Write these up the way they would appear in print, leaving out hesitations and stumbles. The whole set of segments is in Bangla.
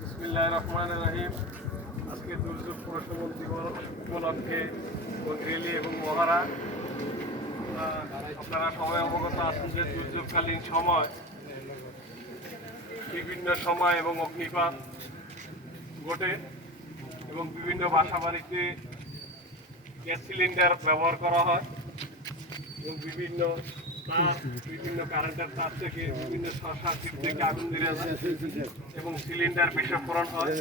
বিসমিল্লাহির রহমানির রহিম। আজকে দুর্যোগ প্রশমন দিবস উপলক্ষে রেলি এবং মহারা, আপনারা সবাই অবগত আছেন যে দুর্যোগকালীন সময় বিভিন্ন সময় এবং অগ্নিপাত ঘটে এবং বিভিন্ন বাসা বাড়িতে গ্যাস সিলিন্ডার ব্যবহার করা হয় এবং বিভিন্ন কারেন্টের তার থেকে বিভিন্ন শর্ট সার্কিট থেকে আগুন ধরে যায় এবং সিলিন্ডার বিস্ফোরণ হয়।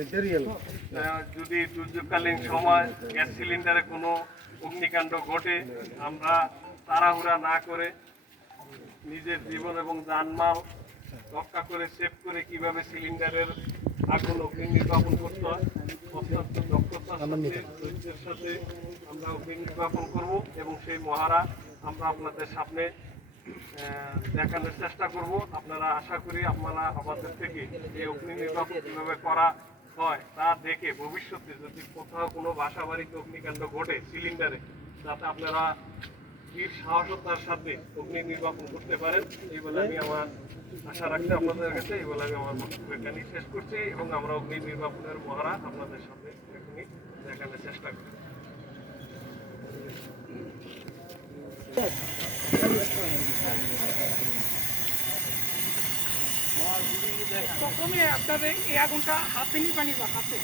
যদি দুর্যোগকালীন সময় গ্যাস সিলিন্ডারে কোনো অগ্নিকাণ্ড ঘটে, আমরা তাড়াহুড়া না করে নিজের জীবন এবং জানমাল রক্ষা করে সেভ করে কিভাবে সিলিন্ডারের আগুন অগ্নি নির্বাপন করতে হয় অত্যন্ত দক্ষতার সাথে ধৈর্যের সাথে আমরা অগ্নি নির্বাপন করব এবং সেই মহারা আমরা আপনাদের সামনে দেখানোর চেষ্টা করব। আপনারা আশা করি আপনারা আমাদের থেকে এই অগ্নি নির্বাপন কীভাবে করা হয় তা দেখে ভবিষ্যতে যদি কোথাও কোনো বাসা বাড়িতে অগ্নিকাণ্ড ঘটে সিলিন্ডারে, যাতে আপনারা বীর সাহসতার সাথে অগ্নি নির্বাপন করতে পারেন, এই বলে আমি আমার আশা রাখছি আপনাদের কাছে। এই বলে আমি আমার বক্তব্য এখানে শেষ করছি এবং আমরা অগ্নি নির্বাপনের মহড়া আপনাদের সামনে এখনই দেখানোর চেষ্টা করি। প্রথমে আপনাদের এই আগুনটা হাতে নিয়ে পানি বা হাতে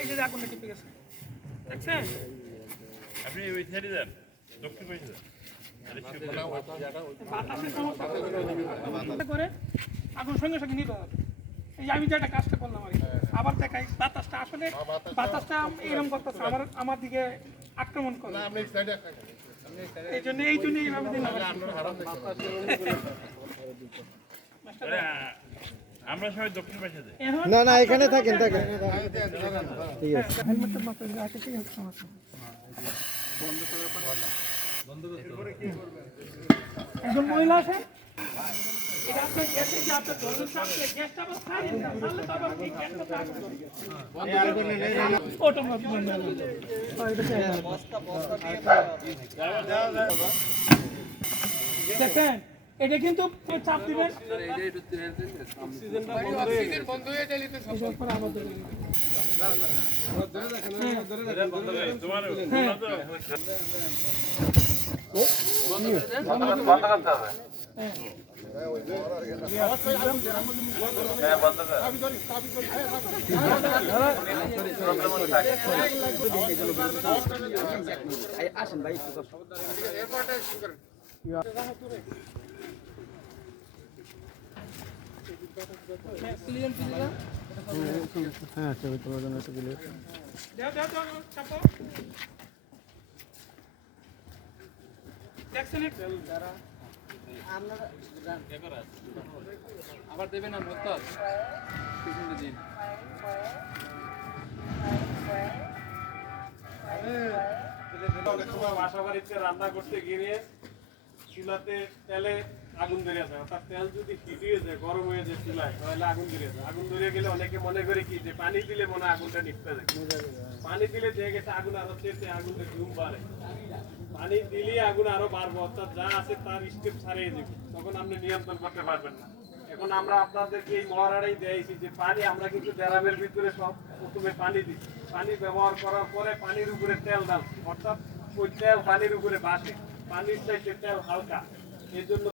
এই যে আগুনটা টিপে গেছে, দেখছেন? আপনি ওই সাইডে যান, দক্ষিণ পাশে যান। বাতাসের সমস্যা করে আগুন সঙ্গে সঙ্গে নিতে হবে। এই যে আমি যেটা কাজটা করলাম আর কি, আবার দেখাই বাতাসটা আসলে বাতাসটা এরকম করতেছে আমার দিকে আক্রমণ করে, এই জন্য এইভাবে দিন। আমরা সবাই দক্ষিণ পাশে যাই। না না, এখানে থাকেন ঠিক আছে। হেলমেটটা মাথায় রাখে, ঠিক আছে, সমস্যা একজন মহিলা আছে, এটা আপনার গ্যাসে যে আপনার ধরুন গ্যাসটা আবার ছাড়েন না, তাহলে তো আবার এই গ্যাসটা থাকবে অটোমেটিক বন্ধ হয়ে যাবে। দেখেন এটা কিন্তু চাপ দিবেন, অক্সিজেন বন্ধ হয়ে গেলে তো সব পর আবার ধরে আসেন ভাই। হ্যাঁ, ছবি তোলার জন্য একটু দিলে আবার দেবে না মোস্তাদ দিন। বাসা বাড়িতে রান্না করতে গিয়ে চুলাতে তেলে আগুন ধরে যায়, অর্থাৎ তেল যদি হিটিয়ে যায়, গরম হয়ে যায় চুলায়, তাহলে আগুন ধরে যায়। আগুন ধরে গেলে অনেকে মনে করে কি যে পানি দিলে মনে হয় আগুনটা নিভতে যায়। পানি দিলে দেখে গেছে আগুন আরো চেপে আগুনটা ধুম বাড়ে, পানি দিলে আগুন আরো বাড়বে, অর্থাৎ যা আছে তার স্টেপ ছাড়িয়ে যাবে, তখন আপনি নিয়ন্ত্রণ করতে পারবেন না। এখন আমরা আপনাদেরকে এই মহারাড়াই দিয়েছি যে পানি আমরা কিন্তু ড্রামের ভিতরে সব প্রথমে পানি দিই, পানি ব্যবহার করার পরে পানির উপরে তেল ডাল, অর্থাৎ ওই তেল পানির উপরে বাসে, পানির চাইতে তেল হালকা, এই জন্য